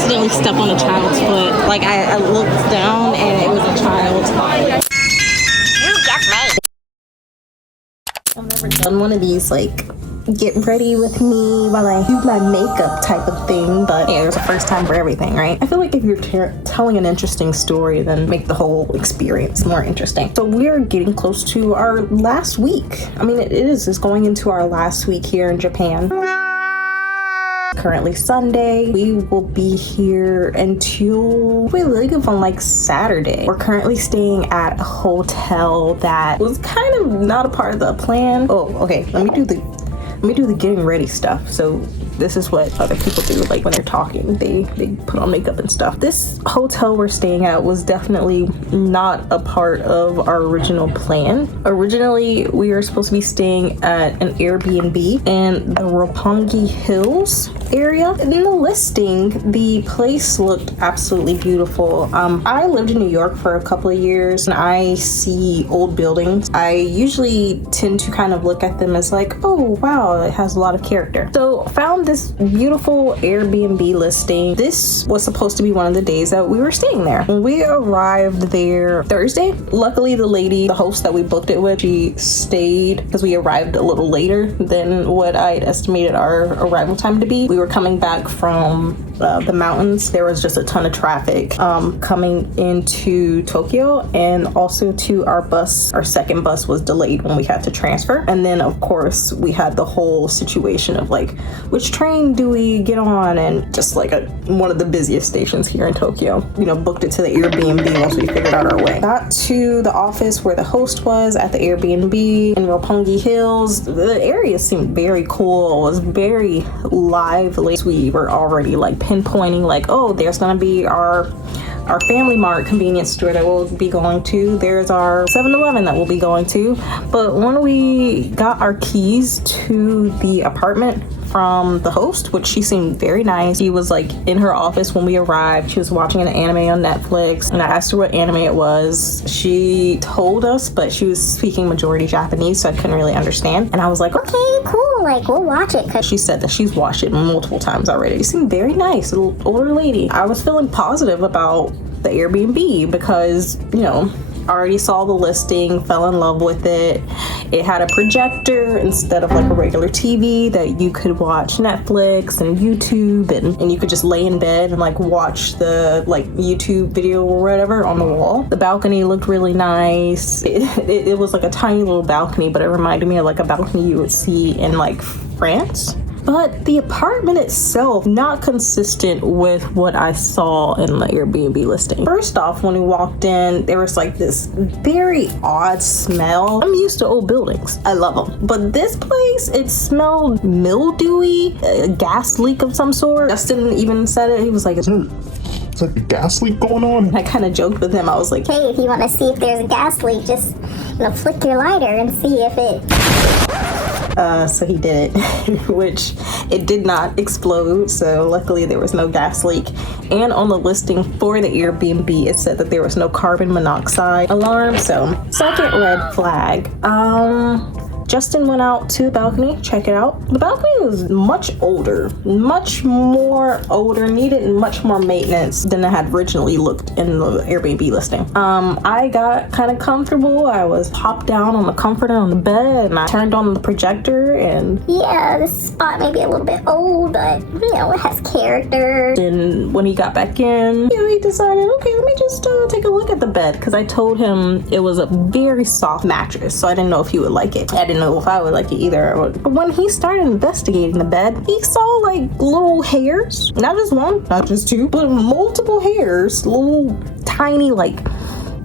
accidentally step on a child's foot. Like I looked down and it was a child. You just made. I've never done one of these like get ready with me while I do my makeup type of thing, but yeah, there's a first time for everything, right? I feel like if you're telling an interesting story, then make the whole experience more interesting. So we're getting close to our last week. I mean, it's going into our last week here in Japan. Currently Sunday. We will be here until we leave on like Saturday. We're currently staying at a hotel that was kind of not a part of the plan. Oh, okay. Let me do the getting ready stuff. So this is what other people do, like when they're talking, they put on makeup and stuff. This hotel we're staying at was definitely not a part of our original plan. Originally, we were supposed to be staying at an Airbnb in the Roppongi Hills area. In the listing, the place looked absolutely beautiful. I lived in New York for a couple of years and I see old buildings. I usually tend to kind of look at them as like, oh wow, it has a lot of character. So found this beautiful Airbnb listing. This was supposed to be one of the days that we were staying there. When we arrived there Thursday, luckily the host that we booked it with, she stayed because we arrived a little later than what I had estimated our arrival time to be. We were coming back from the mountains. There was just a ton of traffic coming into Tokyo, and also to our second bus was delayed when we had to transfer. And then of course we had the whole situation of like, which train do we get on, and just like one of the busiest stations here in Tokyo. Booked it to the Airbnb once we figured out our way. Got to the office where the host was at the Airbnb in Roppongi Hills. The area seemed very cool. It was very lively. We were already like pinpointing like, oh, there's gonna be our Family Mart convenience store that we'll be going to. There's our 7-Eleven that we'll be going to. But when we got our keys to the apartment from the host, which she seemed very nice. She was like in her office when we arrived. She was watching an anime on Netflix, and I asked her what anime it was. She told us, but she was speaking majority Japanese, so I couldn't really understand. And I was like, okay, cool, like we'll watch it. Cause she said that she's watched it multiple times already. She seemed very nice, a little older lady. I was feeling positive about the Airbnb because, I already saw the listing, fell in love with it. It had a projector instead of like a regular TV that you could watch Netflix and YouTube, and you could just lay in bed and like watch the like YouTube video or whatever on the wall. The balcony looked really nice. It was like a tiny little balcony, but it reminded me of like a balcony you would see in like France. But the apartment itself, not consistent with what I saw in the Airbnb listing. First off, when we walked in, there was like this very odd smell. I'm used to old buildings. I love them. But this place, it smelled mildewy, a gas leak of some sort. Justin even said it. He was like, it's like a gas leak going on. And I kind of joked with him. I was like, hey, if you want to see if there's a gas leak, just flick your lighter and see if it... So he did it, which it did not explode. So luckily there was no gas leak. And on the listing for the Airbnb, it said that there was no carbon monoxide alarm. So second red flag. Justin went out to the balcony, check it out. The balcony was much older, much more older, needed much more maintenance than it had originally looked in the Airbnb listing. I got kind of comfortable. I was popped down on the comforter on the bed and I turned on the projector and... yeah, this spot may be a little bit old, but it has character. And when he got back in, he decided, okay, let me just take a look at the bed, because I told him it was a very soft mattress, so I didn't know if he would like it. I didn't know if I would like it either. But when he started investigating the bed, he saw like little hairs, not just one, not just two, but multiple hairs, little tiny like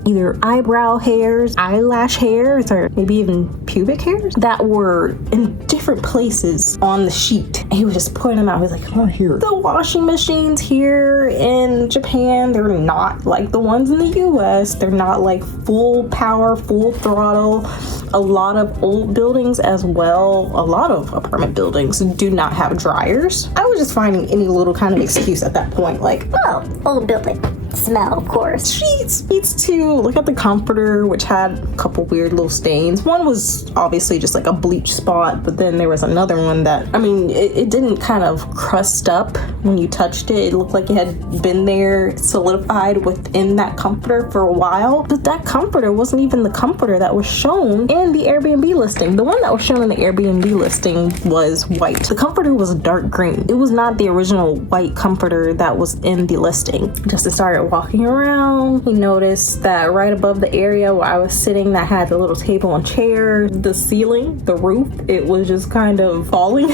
either eyebrow hairs, eyelash hairs, or maybe even pubic hairs that were in different places on the sheet. And he was just pointing them out. He was like, oh, here. The washing machines here in Japan, they're not like the ones in the US. They're not like full power, full throttle. A lot of old buildings as well, a lot of apartment buildings do not have dryers. I was just finding any little kind of excuse at that point, like, oh, old building. Smell, of course. Sheets too. Look at the comforter, which had a couple weird little stains. One was obviously just like a bleach spot, but then there was another one that, I mean, it it didn't kind of crust up when you touched it. It looked like it had been there solidified within that comforter for a while. But that comforter wasn't even the comforter that was shown in the Airbnb listing. The one that was shown in the Airbnb listing was white. The comforter was dark green. It was not the original white comforter that was in the listing. Justin started walking around. He noticed that right above the area where I was sitting that had the little table and chair, the ceiling, the roof, it was just kind of falling.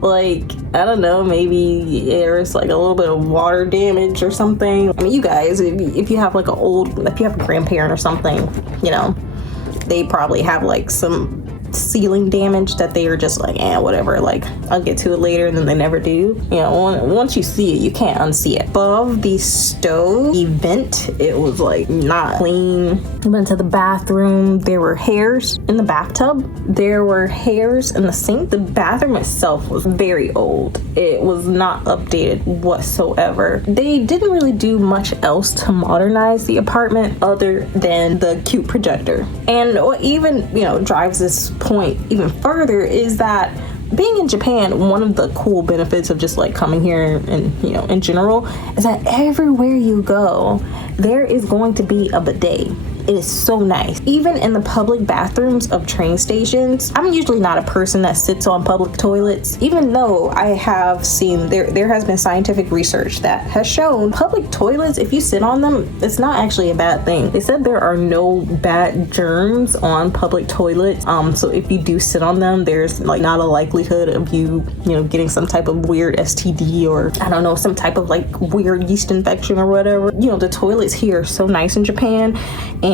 Like, I don't know, maybe there's like a little bit of water damage or something. I mean, you guys, if you have like if you have a grandparent or something, you know, they probably have like some ceiling damage that they are just like, whatever, like I'll get to it later, and then they never do. You know, once you see it, you can't unsee it. Above the stove, the vent, it was like not clean. I went to the bathroom. There were hairs in the bathtub. There were hairs in the sink. The bathroom itself was very old. It was not updated whatsoever. They didn't really do much else to modernize the apartment other than the cute projector. And what even, you know, drives this point even further is that being in Japan, one of the cool benefits of just like coming here and, you know, in general, is that everywhere you go, there is going to be a bidet. It is so nice. Even in the public bathrooms of train stations, I'm usually not a person that sits on public toilets, even though I have seen there has been scientific research that has shown public toilets, if you sit on them, it's not actually a bad thing. They said there are no bad germs on public toilets. So if you do sit on them, there's like not a likelihood of you know, getting some type of weird STD or I don't know, some type of like weird yeast infection or whatever. You know, the toilets here are so nice in Japan.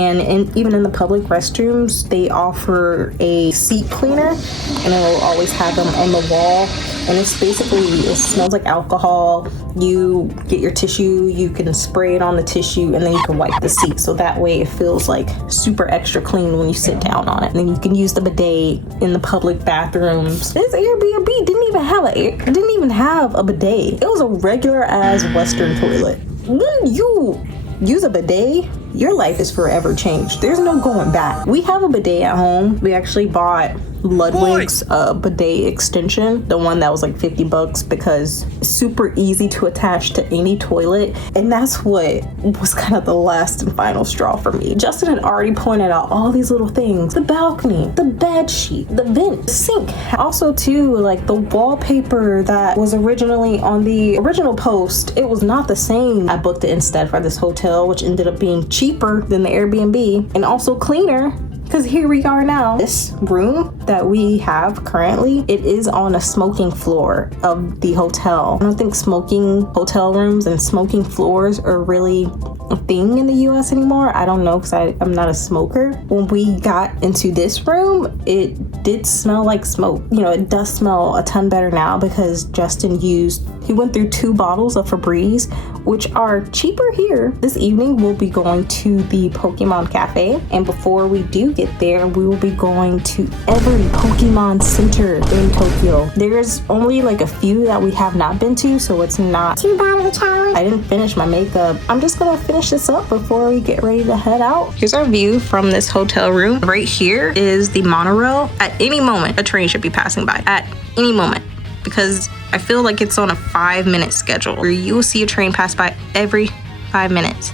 And even in the public restrooms, they offer a seat cleaner, and it will always have them on the wall. And it's basically, it smells like alcohol. You get your tissue, you can spray it on the tissue, and then you can wipe the seat. So that way it feels like super extra clean when you sit down on it. And then you can use the bidet in the public bathrooms. This Airbnb didn't even have a bidet. It was a regular ass Western toilet. When you use a bidet, your life is forever changed. There's no going back. We have a bidet at home. We actually bought Ludwig's bidet extension, the one that was like $50 because it's super easy to attach to any toilet. And that's what was kind of the last and final straw for me. Justin had already pointed out all these little things: the balcony, the bed sheet, the vent, the sink. Also too, like the wallpaper that was originally on the original post, it was not the same. I booked it instead for this hotel, which ended up being cheaper than the Airbnb and also cleaner. Because here we are now. This room that we have currently, it is on a smoking floor of the hotel. I don't think smoking hotel rooms and smoking floors are really a thing in the US anymore. I don't know, because I'm not a smoker. When we got into this room, it did smell like smoke. You know, it does smell a ton better now because Justin he went through 2 bottles of Febreze, which are cheaper here. This evening, we'll be going to the Pokemon Café. And before we do get there, we will be going to every Pokemon Center in Tokyo. There's only like a few that we have not been to, so it's not too bad of a challenge. I didn't finish my makeup. I'm just gonna finish this up before we get ready to head out. Here's our view from this hotel room. Right here is the monorail. At any moment, a train should be passing by. At any moment. Because I feel like it's on a 5-minute schedule where you will see a train pass by every 5 minutes.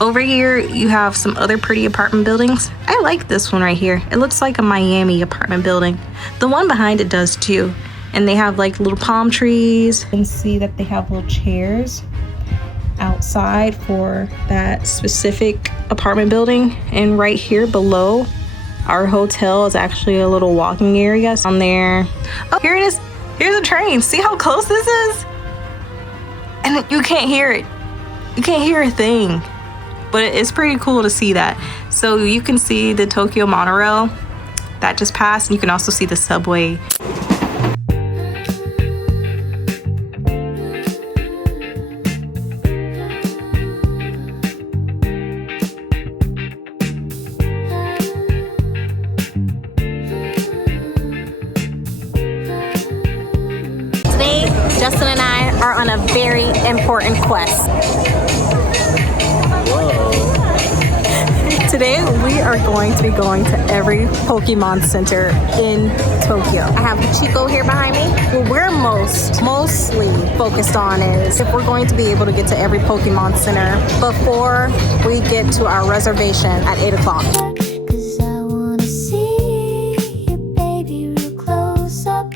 Over here, you have some other pretty apartment buildings. I like this one right here. It looks like a Miami apartment building. The one behind it does too. And they have like little palm trees. You can see that they have little chairs outside for that specific apartment building. And right here below our hotel is actually a little walking area on there. Oh, here it is. Here's a train. See how close this is? And you can't hear it. You can't hear a thing. But it's pretty cool to see that. So you can see the Tokyo monorail that just passed. And you can also see the subway. Justin and I are on a very important quest. Today we are going to be going to every Pokemon Center in Tokyo. I have Chico here behind me. What we're mostly focused on is if we're going to be able to get to every Pokemon Center before we get to our reservation at 8 o'clock. Cause I wanna see you, baby, real close up.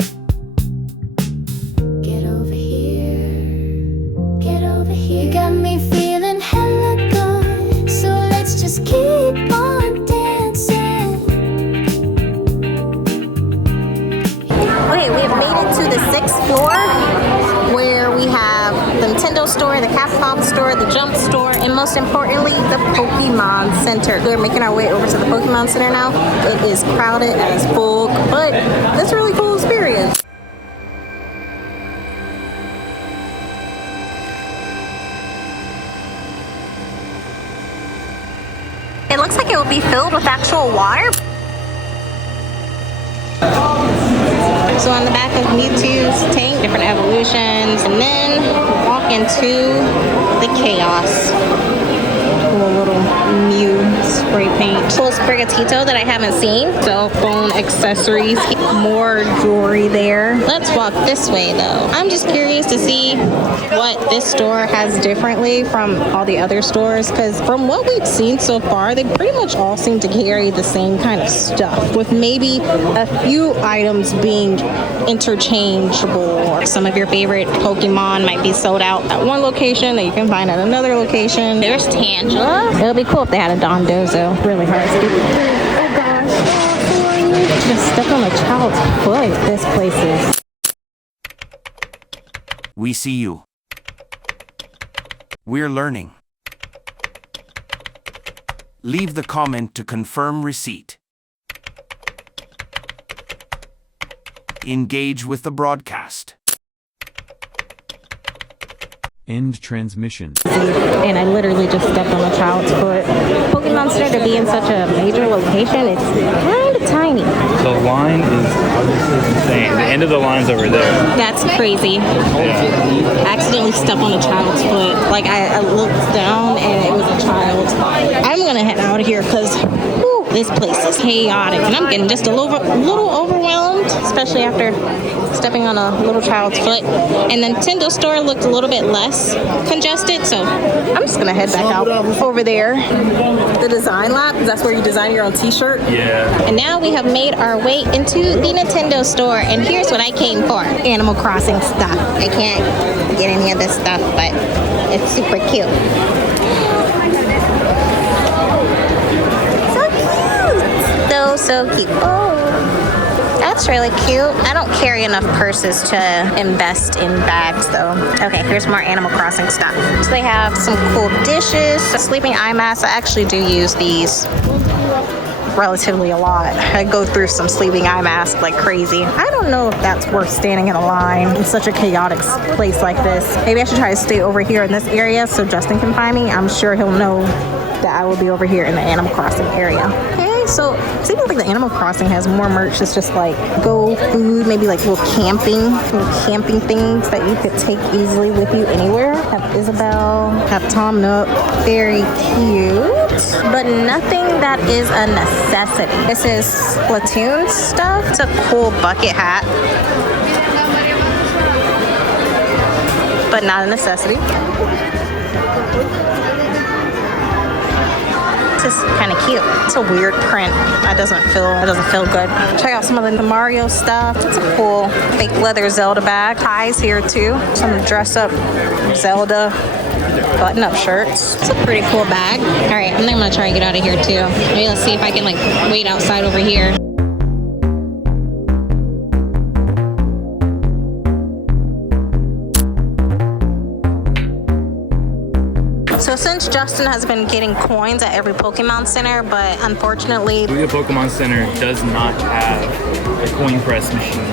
Get over here, get over here. You got me feeling hella good, so let's just keep on dancing. Okay, we have made it to the 6th floor where we have the Nintendo store, the Capcom store, the Jump store, and most importantly, the Pokemon Center. We're making our way over to the Pokemon Center now. It is crowded as fuck, but it's a really cool experience. It looks like it will be filled with actual water. So on the back of Mewtwo's tank, different evolutions, and then walk into the chaos. Cool little Mew spray paint. Cool Sprigatito that I haven't seen. Cell phone accessories, more jewelry there. Let's walk this way though. I'm just curious to see what this store has differently from all the other stores, because from what we've seen so far, they pretty much all seem to carry the same kind of stuff, with maybe a few items being interchangeable, or some of your favorite Pokemon might be sold out at one location that you can find at another location. There's Tangela. It would be cool if they had a Dondozo. Really hard to do. Oh gosh. Just stuck on a child's foot. This place is. We see you. We're learning. Leave the comment to confirm receipt. Engage with the broadcast. End transmission. And I literally just stepped on a child's foot. Pokemon Center, to be in such a major location, it's kind of tiny. The line is insane. The end of the line's over there. That's crazy. I accidentally stepped on a child's foot. Like I looked down and it was a child. I'm gonna head out of here because this place is chaotic and I'm getting just a little overwhelmed, especially after stepping on a little child's foot. And the Nintendo store looked a little bit less congested, so I'm just gonna head back out over there. The design lab, that's where you design your own t-shirt. Yeah. And now we have made our way into the Nintendo store, and here's what I came for. Animal Crossing stuff. I can't get any of this stuff, but it's super cute. So cute. Oh, that's really cute. I don't carry enough purses to invest in bags though. Okay, here's more Animal Crossing stuff. So they have some cool dishes, sleeping eye masks. I actually do use these relatively a lot. I go through some sleeping eye masks like crazy. I don't know if that's worth standing in a line in such a chaotic place like this. Maybe I should try to stay over here in this area so Justin can find me. I'm sure he'll know that I will be over here in the Animal Crossing area. Okay, so it seems like the Animal Crossing has more merch. It's just like go food, maybe like little camping things that you could take easily with you anywhere. Have Isabel, have Tom Nook, very cute, but nothing that is a necessity. This is Splatoon stuff. It's a cool bucket hat, but not a necessity. It's just kind of cute. It's a weird print. That doesn't feel good. Check out some of the Mario stuff. It's a cool fake leather Zelda bag. Ties here too. Some dress up Zelda button-up shirts. It's a pretty cool bag. All right, and then I'm gonna try and get out of here too. Maybe let's see if I can like wait outside over here. So since Justin has been getting coins at every Pokemon Center, but unfortunately, Shibuya Pokemon Center does not have a coin press machine.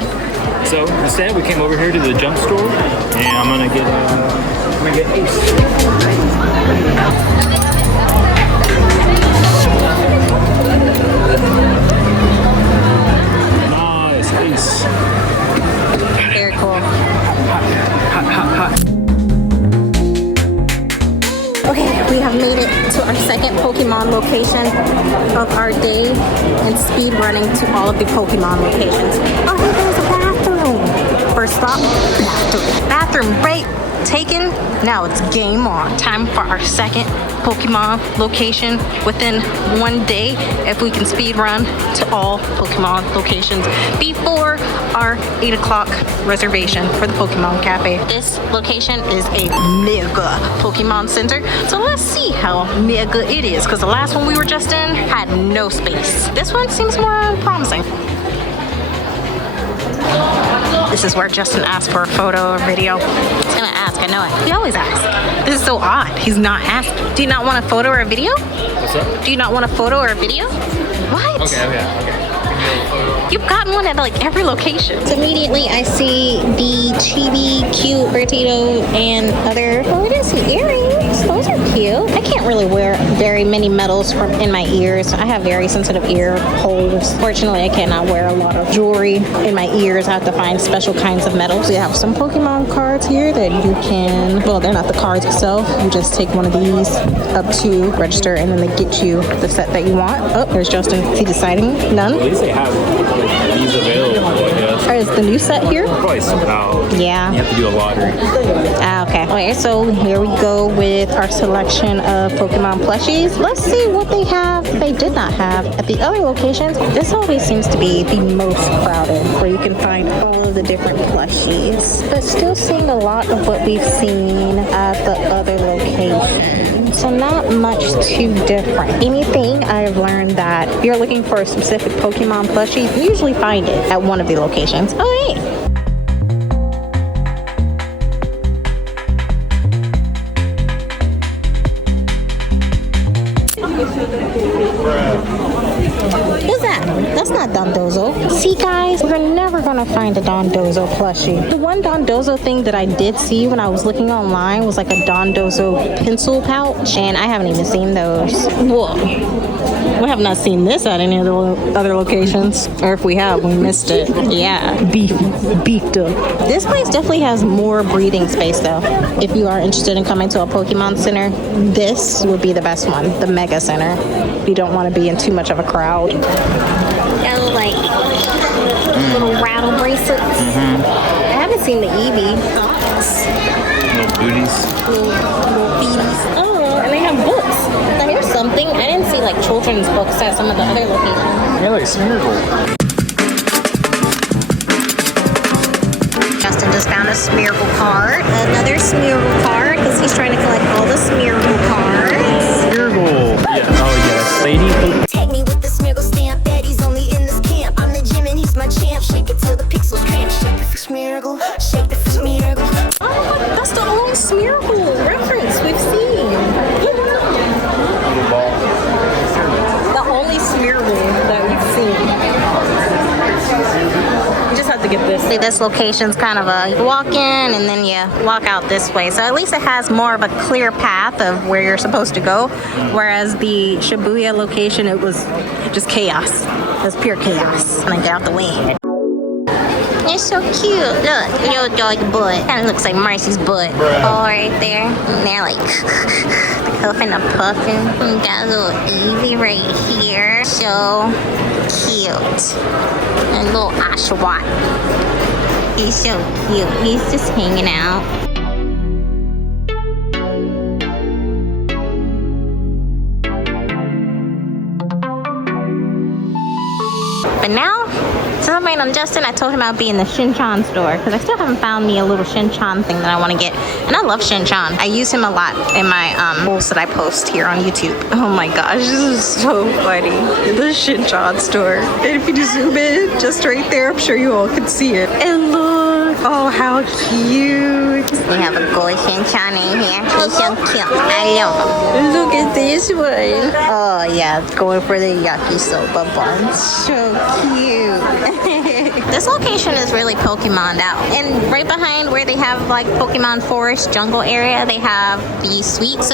So instead, we came over here to the jump store, and I'm gonna get Ace. Nice, Ace. very cool. Okay, we have made it to our second Pokemon location of our day and speed running to all of the Pokemon locations. Oh, hey, there's a bathroom. First stop, bathroom. Bathroom break taken. Now it's game on. Time for our second Pokemon location within one day if we can speed run to all Pokemon locations before our 8 o'clock reservation for the Pokemon Café. This location is a mega Pokemon Center, so let's see how mega it is, because the last one we were just in had no space. This one seems more promising. This is where Justin asked for a photo or video. He's gonna ask, I know it. He always asks. This is so odd. He's not asking. Do you not want a photo or a video? What's up? Do you not want a photo or a video? What? Okay. You've gotten one at like every location. So immediately I see the chibi, cute, Bertito, and other, what is it, earrings? Those are cute. I can't really wear very many metals in my ears. I have very sensitive ear holes. Fortunately, I cannot wear a lot of jewelry in my ears. I have to find special kinds of metals. We have some Pokemon cards here that you can, well, they're not the cards itself. You just take one of these up to register and then they get you the set that you want. Oh, there's Justin. Is he deciding? None? At least they have these available, I guess. Or is the new set here? Probably somehow. Yeah. You have to do a lottery. Ah, okay. Okay, so here we go with our selection of Pokemon plushies. Let's see what they have they did not have at the other locations. This always seems to be the most crowded, where you can find all of the different plushies. But still seeing a lot of what we've seen at the other locations. So not much too different. Anything I've learned that if you're looking for a specific Pokemon plushie, you usually find it at one of the locations. Oh, hey. Who's that? That's not Dondozo. See, guys, we're never gonna find a Dondozo plushie. The one Dondozo thing that I did see when I was looking online was like a Dondozo pencil pouch, and I haven't even seen those. Whoa. We have not seen this at any other locations. Or if we have, we missed it. Yeah, beefed up. This place definitely has more breathing space though. If you are interested in coming to a Pokemon Center, this would be the best one, the Mega Center. You don't want to be in too much of a crowd. Got like little rattle bracelets. I haven't seen the Eevee. Little booties. Little beaties. Oh, and they have books. Now here's something. I didn't see like children's books at some of the other locations. Yeah, like Smeargle. Justin just found a Smeargle card. Another Smeargle card, because he's trying to collect all the Smeargle cards. Smeargle. Yeah. Oh yes. Lady. Take me with the Smeargle stamp. Daddy's only in this camp. I'm the gym and he's my champ. Shake it till the pixels cramp. Shake it for Smeargle. Shake it for Smeargle. Oh, that's the only Smeargle reference we've seen. The only Smeargle that we've seen. You just have to get this. See, this location's kind of a, you walk in and then you walk out this way. So at least it has more of a clear path of where you're supposed to go. Whereas the Shibuya location, it was just chaos. It was pure chaos. And I get out the way. It's so cute. Look, little dog butt. Kind of looks like Marcy's butt. All right there. And they're like huffing and puffing. We got a little Eevee right here. So cute. And little Oshawott. He's so cute. He's just hanging out. But now, since I'm waiting on Justin, I told him I'd be in the Shinchan store because I still haven't found me a little Shinchan thing that I want to get. And I love Shinchan. I use him a lot in my posts that I post here on YouTube. Oh my gosh, this is so funny. The Shinchan store. And if you just zoom in, just right there, I'm sure you all can see it. And look, oh how cute. We have a gold Shinchan in here. He's so cute. I love him. Look at this one. Oh yeah, going for the yakisoba bun. So cute. This location is really Pokemoned out. And right behind where they have like Pokemon Forest jungle area, they have the sweets.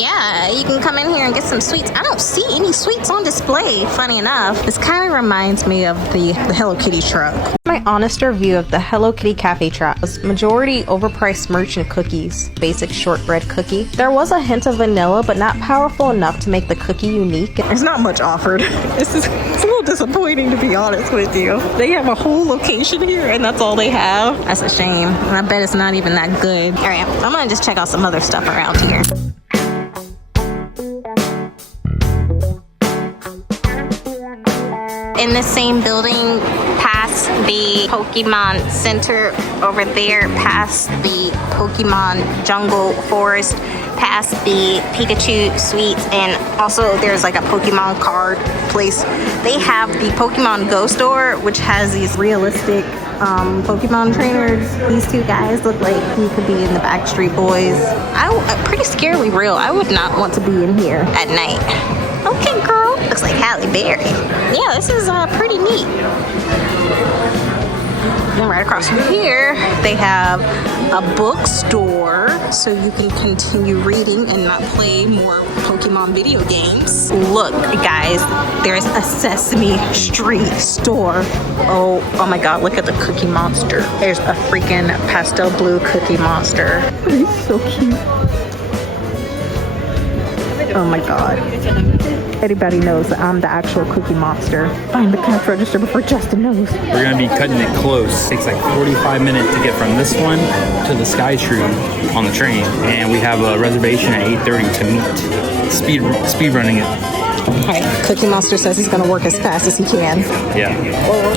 Yeah, you can come in here and get some sweets. I don't see any sweets on display, funny enough. This kind of reminds me of the Hello Kitty truck. my honest review of the Hello Kitty Cafe trap. Majority overpriced merch and cookies. Basic shortbread cookie. There was a hint of vanilla, but not powerful enough to make the cookie unique. There's not much offered. It's a little disappointing, to be honest with you. They have a whole location here and that's all they have. That's a shame. And I bet it's not even that good. All right, I'm gonna just check out some other stuff around here. In the same building, past the Pokemon Center over there, past the Pokemon Jungle Forest, past the Pikachu Suites, and also there's like a Pokemon card place. They have the Pokemon Go store, which has these realistic Pokemon trainers. These two guys look like he could be in the Backstreet Boys. Pretty scarily real. I would not want to be in here at night. Okay, girl. Looks like Halle Berry. Yeah, this is pretty neat. And right across from here, they have a bookstore, so you can continue reading and not play more Pokemon video games. Look, guys, there's a Sesame Street store. Oh my God, look at the Cookie Monster. There's a freaking pastel blue Cookie Monster. He's so cute. Oh my God. Everybody knows that I'm the actual Cookie Monster. Find the cash register before Justin knows. We're gonna be cutting it close. It takes like 45 minutes to get from this one to the Skytree on the train. And we have a reservation at 8:30 to meet. Speed running it. Alright, Cookie Monster says he's gonna work as fast as he can. Yeah.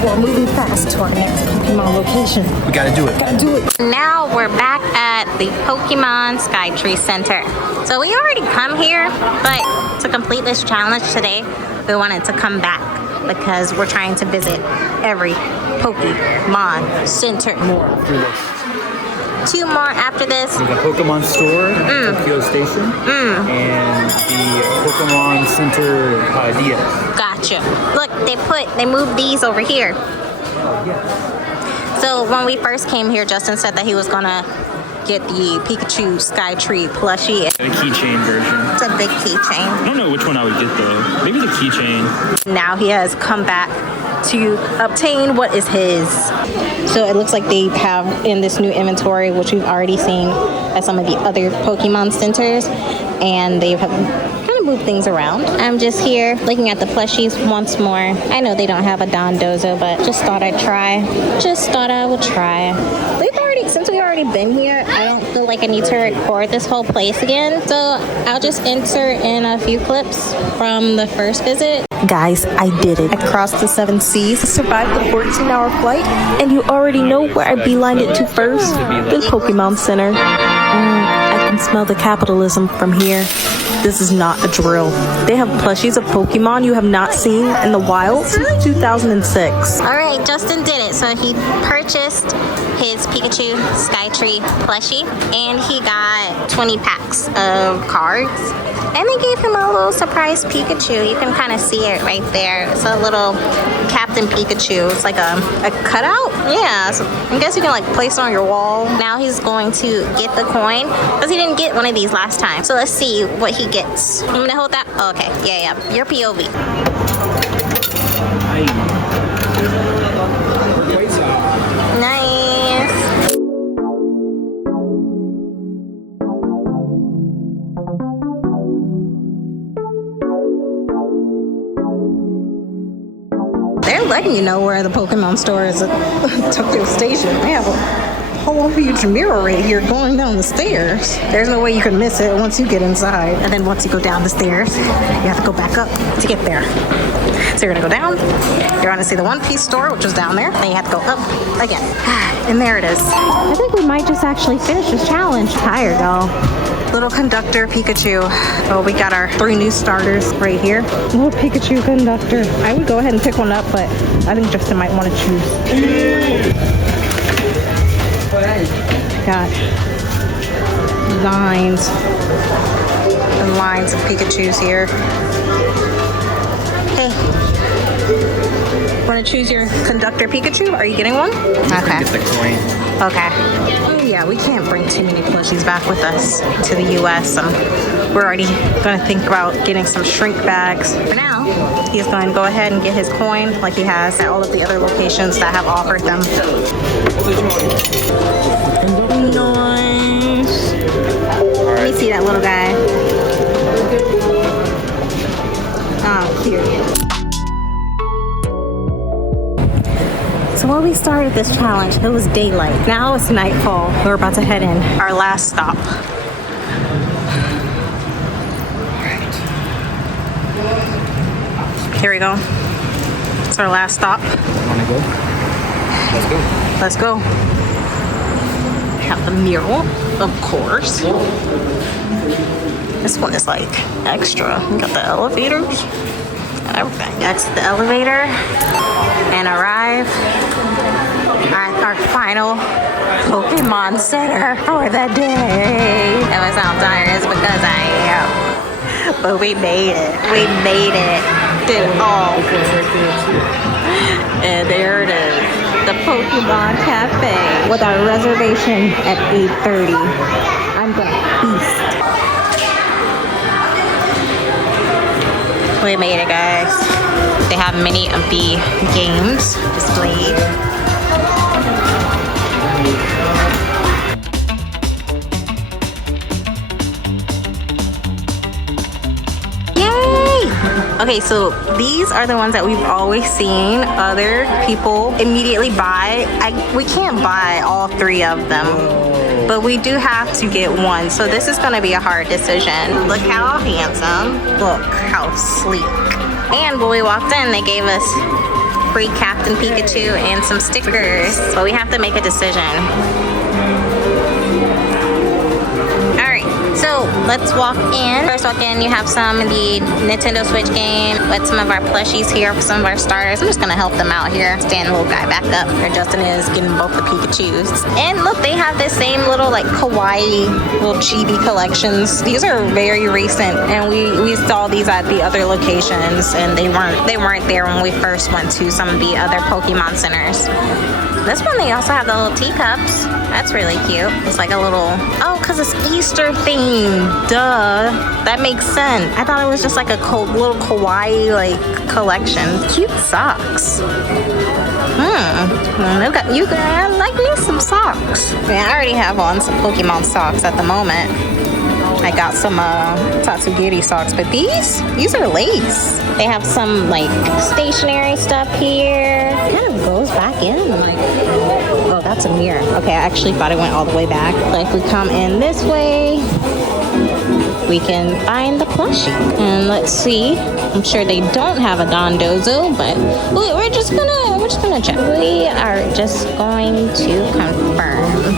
We're moving fast to our next Pokemon location. We gotta do it. Gotta do it. Now we're back at the Pokemon Skytree Center. So we already come here, but to complete this challenge today, we wanted to come back because we're trying to visit every Pokemon Center. More through this. 2 more after this. The Pokemon store, Tokyo Station, and the Pokemon Center Dia. Gotcha. Look, they moved these over here. So when we first came here, Justin said that he was gonna get the Pikachu Skytree plushie. The keychain version. It's a big keychain. I don't know which one I would get though. Maybe the keychain. Now he has come back to obtain what is his. So it looks like they have in this new inventory, which we've already seen at some of the other Pokemon centers, and they have kind of moved things around. I'm just here looking at the plushies once more. I know they don't have a Dondozo, but just thought I'd try. Just thought I would try. Since we've already been here, I don't feel like I need to record this whole place again. So I'll just insert in a few clips from the first visit. Guys, I did it. I crossed the 7 seas, survived the 14-hour flight, and you already know where I beelined it to first, the Pokemon Center. I can smell the capitalism from here. This is not a drill. They have plushies of Pokemon you have not seen in the wild since 2006. Alright, Justin did it. So he purchased his Pikachu Skytree plushie, and he got 20 packs of cards. And they gave him a little surprise Pikachu. You can kind of see it right there. It's a little Captain Pikachu. It's like a cutout. Yeah, so I guess you can like place it on your wall. Now he's going to get the coin because he didn't get one of these last time. So let's see what he gets. I'm gonna hold that. Oh, okay, yeah. Your POV. Nice. They're letting you know where the Pokemon store is at Tokyo Station. They have a whole huge mirror right here going down the stairs. There's no way you can miss it once you get inside. And then once you go down the stairs, you have to go back up to get there. So you're gonna go down, you're gonna see the One Piece store, which was down there, then you have to go up again. And there it is. I think we might just actually finish this challenge. Tired, y'all. Little conductor Pikachu. Oh, we got our 3 new starters right here. Little Pikachu conductor. I would go ahead and pick one up, but I think Justin might want to choose. Got lines and lines of Pikachus here. Hey, want to choose your conductor Pikachu? Are you getting one? Okay. Get the coin. Okay. Yeah, we can't bring too many plushies back with us to the US. We're already gonna think about getting some shrink bags. For now, he's going to go ahead and get his coin like he has at all of the other locations that have offered them. Nice. Let me see that little guy. Oh, cute. So when we started this challenge, it was daylight. Now it's nightfall. We're about to head in. Our last stop. Alright. Here we go. It's our last stop. Wanna go? Let's go. Let's go. We have the mural, of course. This one is like extra. We got the elevators and everything. Exit the elevator and arrive at our final Pokemon Center for the day. If I sound tired, it's because I am. But we made it. We made it. Did it all. And there it is. The Pokemon Café with our reservation at 8:30. I'm gonna feast. We made it, guys. They have many of the games displayed. Yay! Okay, so these are the ones that we've always seen other people immediately buy. We can't buy all three of them, but we do have to get one. So this is gonna be a hard decision. Look how handsome. Look how sleek. And when we walked in, they gave us free Captain Pikachu and some stickers. But we have to make a decision. Alright, so let's walk in. First walk in, you have some of the Nintendo Switch game with some of our plushies here for some of our starters. I'm just gonna help them out here. Stand the little guy back up. There Justin is getting both the Pikachus. And look, they have this same little like kawaii little chibi collections. These are very recent, and we saw these at the other locations, and they weren't there when we first went to some of the other Pokemon centers. This one, they also have the little teacups. That's really cute. It's like a little, oh, because it's Easter themed. Duh. That makes sense. I thought it was just like a little kawaii like collection. Cute socks. You can like me some socks. I mean, I already have on some Pokemon socks at the moment. I got some Tatsugiri socks, but these are lace. They have some like stationary stuff here. It kind of goes back in. Oh, that's a mirror. Okay, I actually thought it went all the way back. But if we come in this way, we can find the plushie. And let's see. I'm sure they don't have a Dondozo, but we're just gonna check. We are just going to confirm.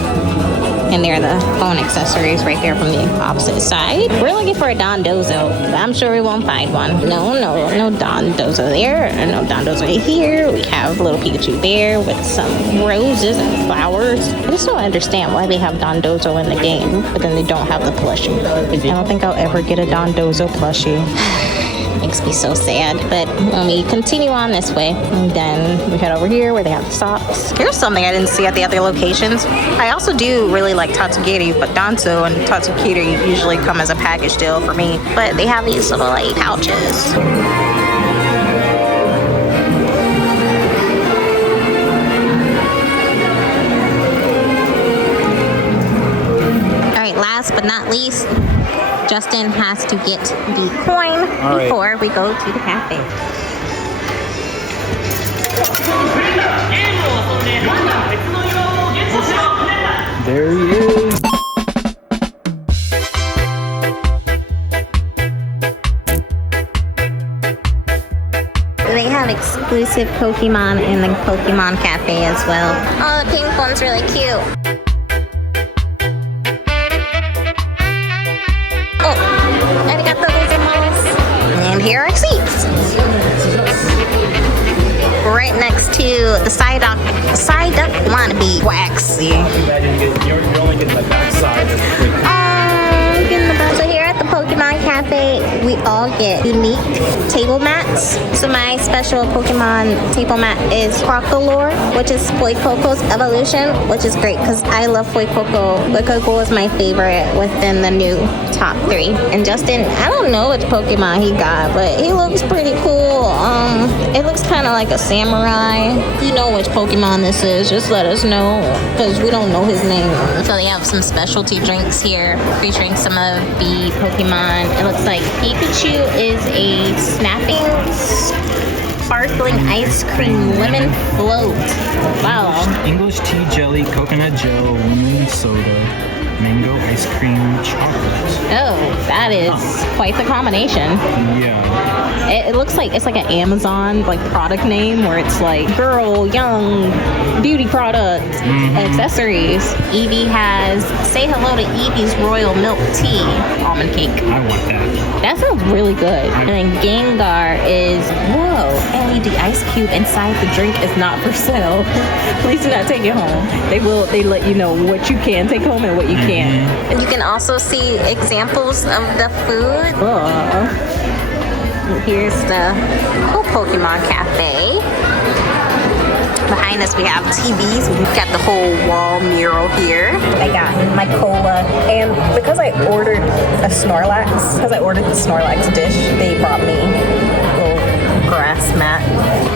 And there are the phone accessories right there from the opposite side. We're looking for a Dondozo. I'm sure we won't find one. No Dondozo there, no Dondozo here. We have a little Pikachu there with some roses and flowers. I just don't understand why they have Dondozo in the game, but then they don't have the plushie. I don't think I'll ever get a Dondozo plushie. Makes me so sad. But when we continue on this way, and then we head over here where they have the socks. Here's something I didn't see at the other locations. I also do really like Tatsugiri, but Danzo and Tatsukiri usually come as a package deal for me. But they have these little like pouches. Alright, last but not least, Justin has to get the coin before we go to the cafe. There he is. They have exclusive Pokemon in the Pokemon Cafe as well. Oh, the pink one's really cute. And here are seats. Right next to the Psyduck wannabe Waxy. You're only getting the back side. So here at the Pokemon Cafe, we all get unique table mats. So my special Pokemon table mat is Crocalore, which is Fuecoco's evolution, which is great because I love Fuecoco. Fuecoco is my favorite within the new top 3. And Justin, I don't know which Pokemon he got, but he looks pretty cool. It looks kind of like a samurai. If you know which Pokemon this is, just let us know because we don't know his name. So they have some specialty drinks here featuring some of the Pokemon. It looks like Pikachu is a snapping sparkling ice cream lemon float. Wow. English tea jelly, coconut gel, lemon soda, mango ice cream, chocolate. Oh, that is quite the combination. Yeah. It looks like it's like an Amazon like product name where it's like girl, young, beauty products, accessories. Eevee has say hello to Eevee's royal milk tea almond cake. I want that. That sounds really good. And then Gengar is whoa, LED ice cube inside the drink is not for sale. Please do not take it home. They let you know what you can take home and what you can't. And you can also see examples of the food. Here's the Pokemon Café. Behind us we have TVs. We've got the whole wall mural here. I got my cola, and because I ordered the Snorlax dish, they brought me a little grass mat.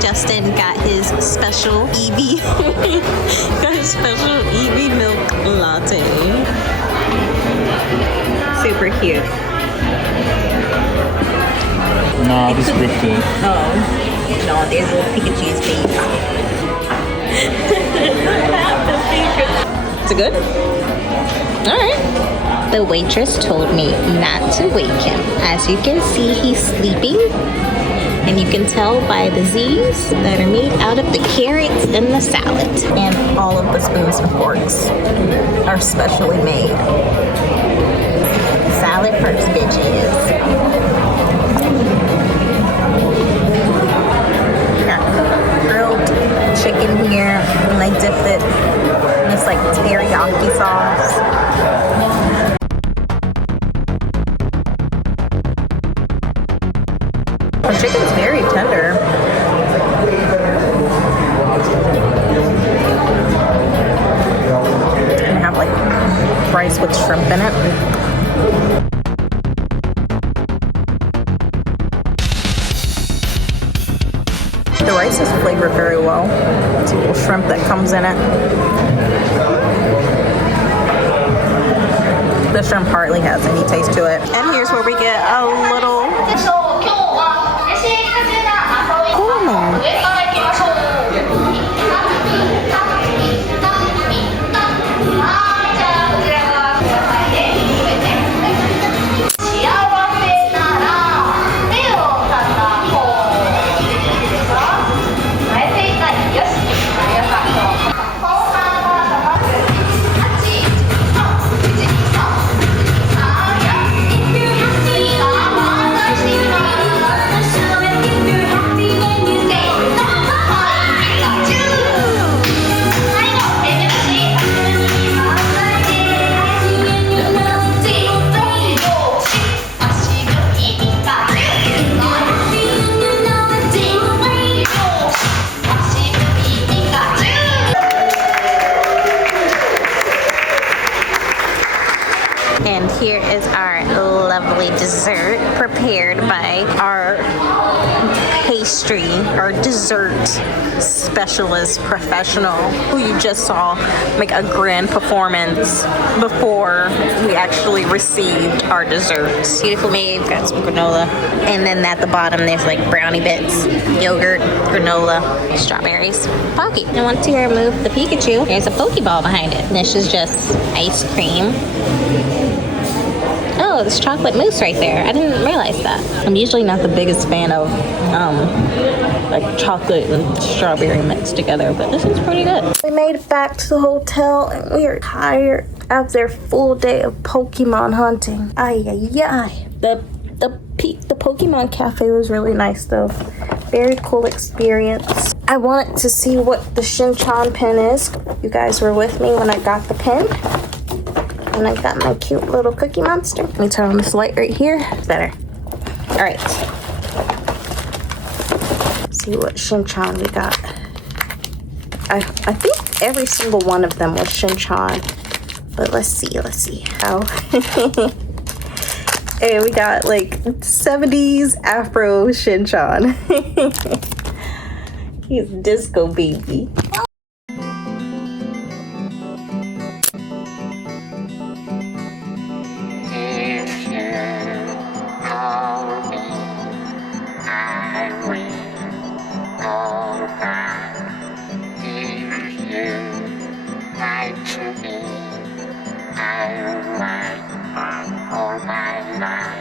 Justin got his special Eevee, milk latte. Super cute. No, I just ripped it. Oh, no, there's little Pikachu's face. Is it good? Alright. The waitress told me not to wake him. As you can see, he's sleeping. And you can tell by the Z's that are made out of the carrots in the salad. And all of the spoons and forks are specially made. Salad first, bitches. Chicken here, and I dipped it in this like teriyaki sauce. The chicken's very tender. And I have like rice with shrimp in it. The rice is flavored very well. It's a little shrimp that comes in it. The shrimp hardly has any taste to it. And here's where we get a little And here is our lovely dessert prepared by our dessert specialist professional who you just saw make a grand performance before we actually received our desserts. Beautiful made, got some granola. And then at the bottom there's like brownie bits, yogurt, granola, strawberries, Pocky. And once you remove the Pikachu, there's a Pokeball behind it. This is just ice cream. Oh, there's chocolate mousse right there. I didn't realize that. I'm usually not the biggest fan of like chocolate and strawberry mixed together, but this is pretty good. We made it back to the hotel and we are tired after a full day of Pokemon hunting. Ay, ay, ay. The Pokemon Cafe was really nice though. Very cool experience. I wanted to see what the Shinchan pin is. You guys were with me when I got the pin. And I got my cute little Cookie Monster. Let me turn on this light right here. Better. All right. Let's see what Shinchan we got. I think every single one of them was Shinchan, but let's see how. Hey, we got like 70s Afro Shinchan. He's disco baby. All my life.